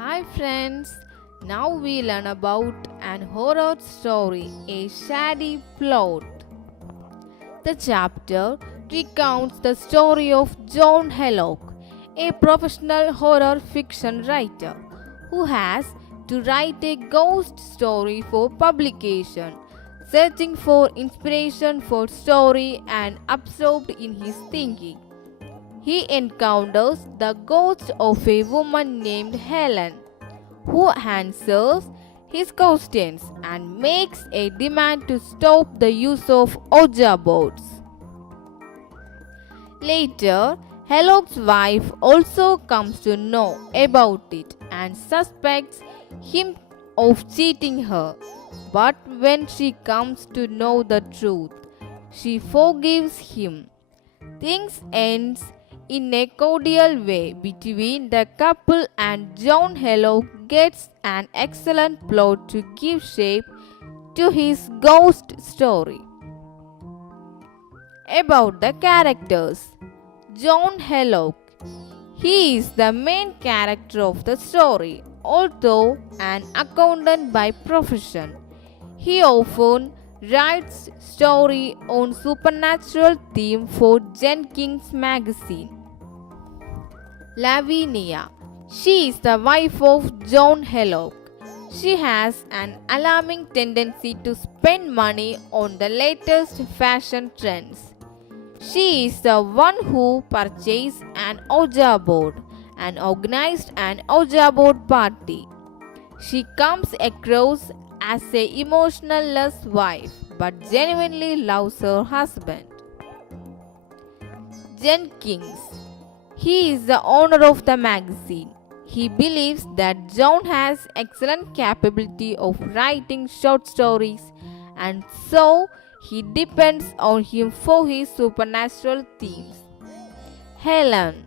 Hi friends, now we learn about an horror story, a shady plot. The chapter recounts the story of John Hellock, a professional horror fiction writer who has to write a ghost story for publication. Searching for inspiration for story and absorbed in his thinking, he encounters the ghost of a woman named Helen, who answers his questions and makes a demand to stop the use of Ouija boards. Later, Hellock's wife also comes to know about it and suspects him of cheating her. But when she comes to know the truth, she forgives him. Things ends in a cordial way between the couple, and John Hellock gets an excellent plot to give shape to his ghost story. About the characters, John Hellock. He is the main character of the story, although an accountant by profession. He often writes story on supernatural theme for Jenkins magazine. Lavinia. She is the wife of John Hellock. She has an alarming tendency to spend money on the latest fashion trends. She is the one who purchased an Ouija board and organized an Ouija board party. She comes across as an emotionless wife but genuinely loves her husband. Jenkins. He is the owner of the magazine. He believes that John has excellent capability of writing short stories, and so he depends on him for his supernatural themes. Helen.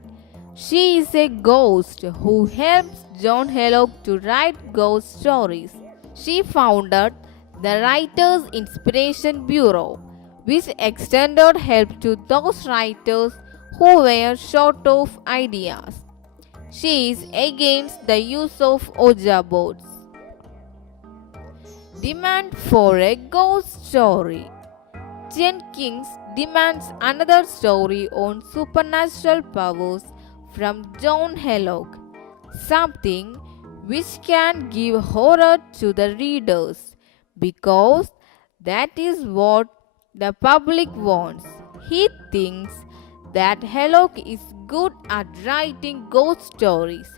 She is a ghost who helps John Hellock to write ghost stories. She founded the Writers' Inspiration Bureau, which extended help to those writers who were short of ideas. She is against the use of Ouija boards. Demand for a ghost story. Jenkins demands another story on supernatural powers from John Hellock, something which can give horror to the readers, because that is what the public wants. He thinks that Hellock is good at writing ghost stories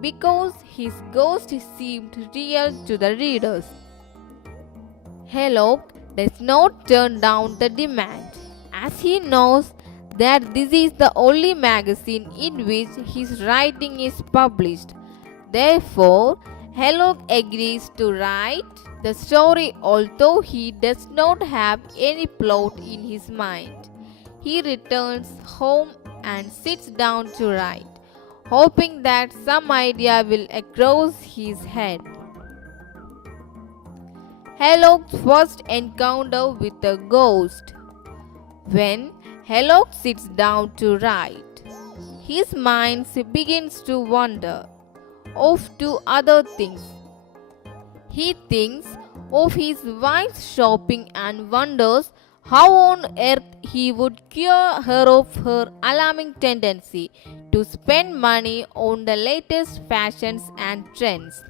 because his ghost seemed real to the readers. Hellock does not turn down the demand, as he knows that this is the only magazine in which his writing is published. Therefore, Hellock agrees to write the story, although he does not have any plot in his mind. He returns home and sits down to write, hoping that some idea will across his head. Hellock's first encounter with a ghost. When Hellock sits down to write, his mind begins to wander off to other things. He thinks of his wife's shopping and wonders how on earth he would cure her of her alarming tendency to spend money on the latest fashions and trends.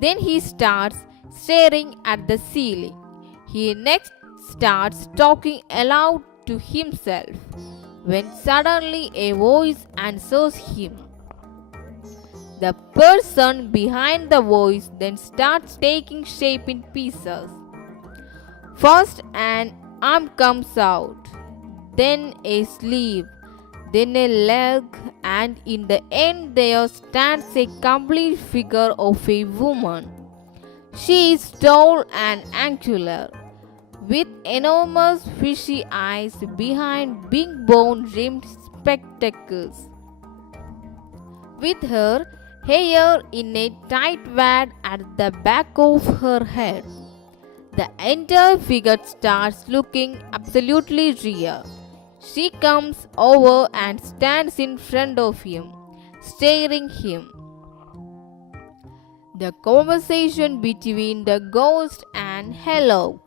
Then he starts staring at the ceiling. He next starts talking aloud to himself, when suddenly a voice answers him. The person behind the voice then starts taking shape in pieces. First an arm comes out, then a sleeve, then a leg, and in the end there stands a complete figure of a woman. She is tall and angular, with enormous fishy eyes behind big bone-rimmed spectacles. With her hair in a tight wad at the back of her head, the entire figure starts looking absolutely real. She comes over and stands in front of him, staring him. The conversation between the ghost and Hellock.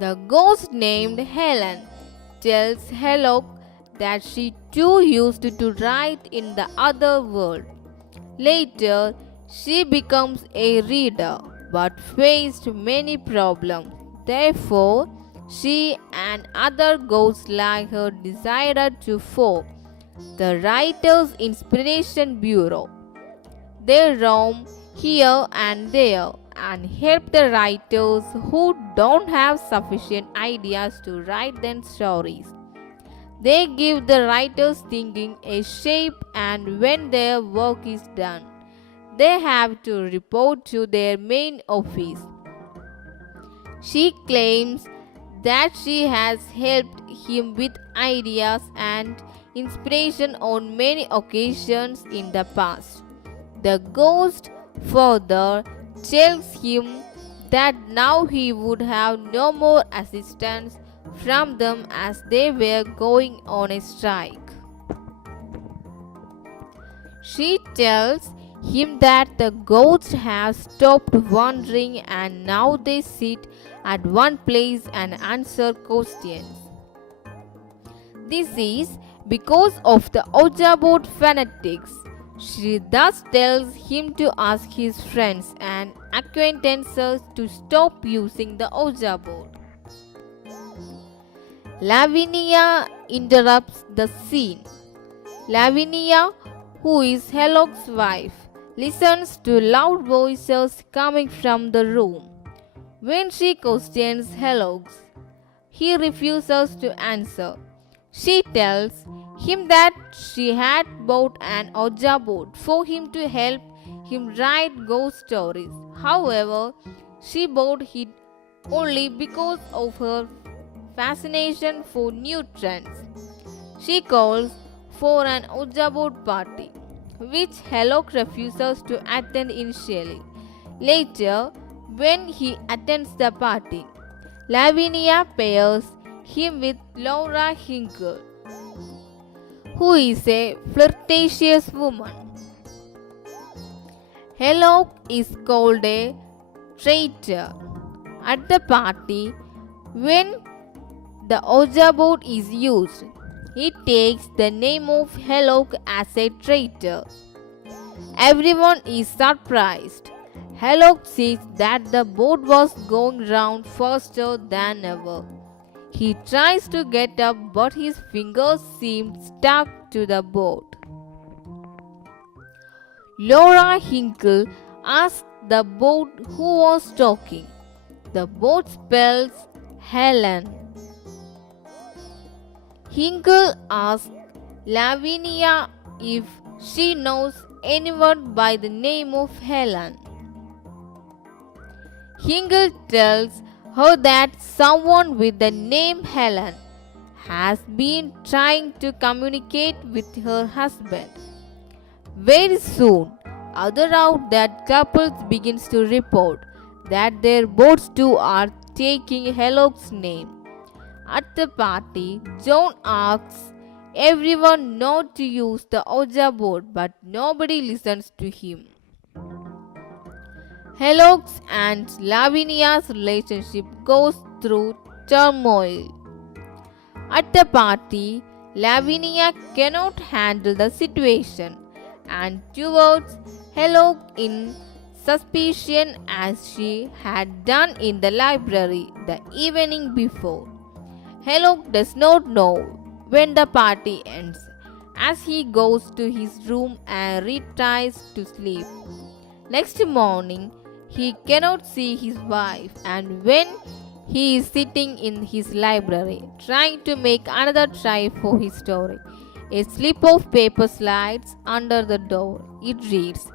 The ghost named Helen tells Hellock that she too used to write in the other world. Later, she becomes a reader but faced many problems. Therefore, she and other ghosts like her decided to form the Writers' Inspiration Bureau. They roam here and there and help the writers who don't have sufficient ideas to write their stories. They give the writers' thinking a shape, and when their work is done, they have to report to their main office. She claims that she has helped him with ideas and inspiration on many occasions in the past. The ghost further tells him that now he would have no more assistance from them as they were going on a strike. She tells him that the ghosts have stopped wandering and now they sit at one place and answer questions. This is because of the Ouija board fanatics. She thus tells him to ask his friends and acquaintances to stop using the Ouija board. Lavinia interrupts the scene. Lavinia, who is Hellock's wife, listens to loud voices coming from the room. When she questions Hellock, he refuses to answer. She tells him that she had bought an Ouija board for him to help him write ghost stories. However, she bought it only because of her fascination for new trends. She calls for an Ouija board party, which Hellock refuses to attend initially. Later, when he attends the party, Lavinia pairs him with Laura Hinkle, who is a flirtatious woman. Hellock is called a traitor. At the party, when the Ouija board is used, it takes the name of Hellock as a traitor. Everyone is surprised. Hellock sees that the board was going round faster than ever. He tries to get up, but his fingers seem stuck to the board. Laura Hinkle asks the board who was talking. The board spells Helen. Hinkle asks Lavinia if she knows anyone by the name of Helen. Hinkle tells her that someone with the name Helen has been trying to communicate with her husband. Very soon, other out that couples begins to report that their boats too are taking Hellock's name. At the party, John asks everyone not to use the Ouija board, but nobody listens to him. Hellock's and Lavinia's relationship goes through turmoil. At the party, Lavinia cannot handle the situation and towards Hellock in suspicion as she had done in the library the evening before. Hellock does not know when the party ends as he goes to his room and retires to sleep. Next morning, he cannot see his wife, and when he is sitting in his library trying to make another try for his story, a slip of paper slides under the door. It reads,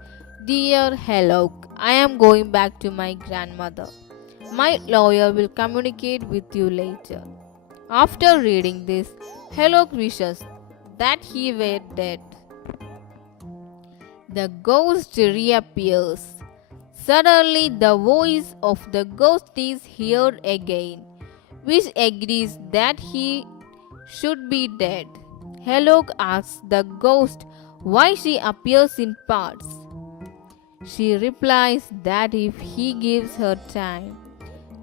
"Dear Hellock, I am going back to my grandmother. My lawyer will communicate with you later." After reading this, Hellock wishes that he were dead. The ghost reappears. Suddenly, the voice of the ghost is heard again, which agrees that he should be dead. Hellock asks the ghost why she appears in parts. She replies that if he gives her time,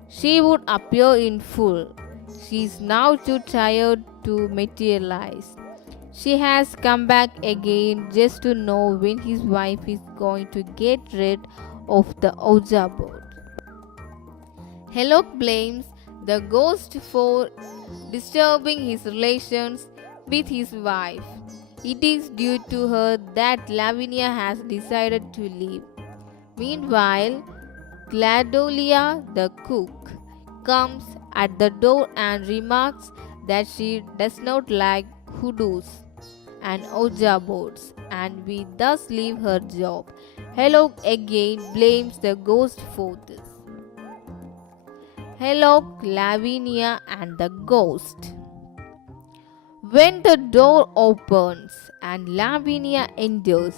she would appear in full. She is now too tired to materialize. She has come back again just to know when his wife is going to get rid of the Ouija board. Helok blames the ghost for disturbing his relations with his wife. It is due to her that Lavinia has decided to leave. Meanwhile, Gladolia, the cook, comes at the door and remarks that she does not like hoodoos and Ouija boards and will thus leave her job. Helok again blames the ghost for this. Helok, Lavinia and the ghost. When the door opens and Lavinia enters,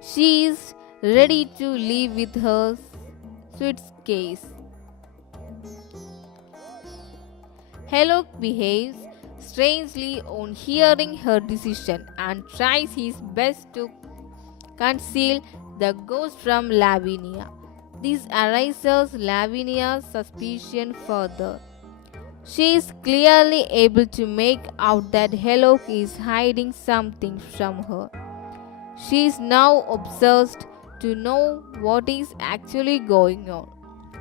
she is ready to leave with her suitcase. Helok behaves strangely on hearing her decision and tries his best to conceal the ghost from Lavinia. This arouses Lavinia's suspicion further. She is clearly able to make out that Helok is hiding something from her. She is now obsessed to know what is actually going on,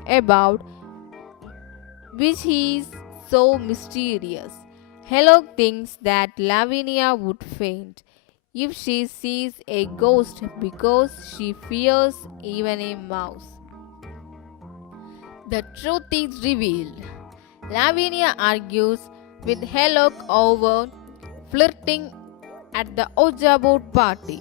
about which he is so mysterious. Helok thinks that Lavinia would faint if she sees a ghost because she fears even a mouse. The truth is revealed. Lavinia argues with Helok over flirting at the Ouija board party.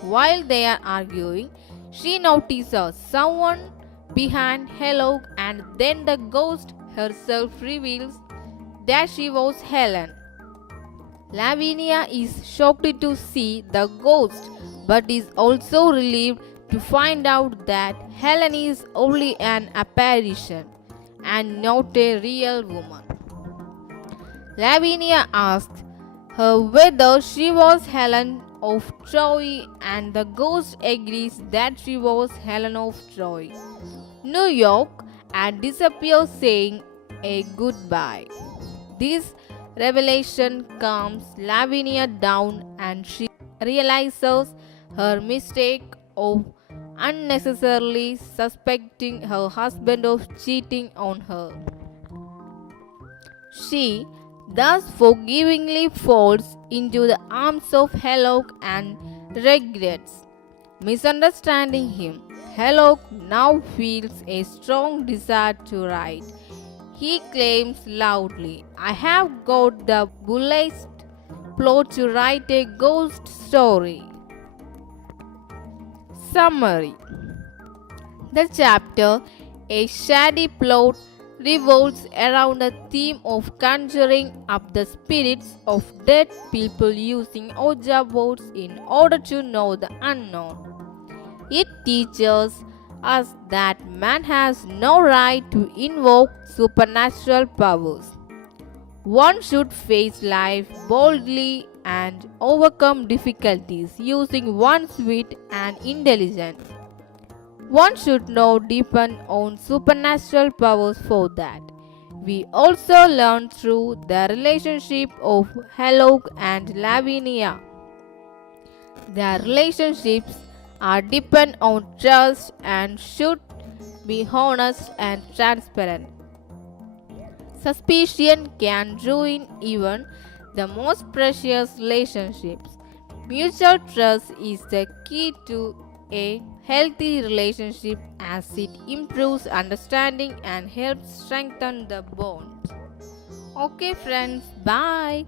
While they are arguing, she notices someone behind Helok and then the ghost herself reveals that she was Helen. Lavinia is shocked to see the ghost but is also relieved to find out that Helen is only an apparition and not a real woman. Lavinia asks her whether she was Helen of Troy and the ghost agrees that she was Helen of Troy, New York, and disappears saying a goodbye. This revelation calms Lavinia down and she realizes her mistake of unnecessarily suspecting her husband of cheating on her. She thus forgivingly falls into the arms of Helok and regrets misunderstanding him. Helok now feels a strong desire to write. He claims loudly, "I have got the bulliest plot to write a ghost story." Summary. The chapter, A Shady Plot, revolves around the theme of conjuring up the spirits of dead people using Ouija boards in order to know the unknown. It teaches us that man has no right to invoke supernatural powers. One should face life boldly and overcome difficulties using one's wit and intelligence. One should not depend on supernatural powers for that. We also learn through the relationship of Helok and Lavinia. Their relationships are depend on trust and should be honest and transparent. Suspicion can ruin even the most precious relationships. Mutual trust is the key to a healthy relationship as it improves understanding and helps strengthen the bond. Okay friends, bye.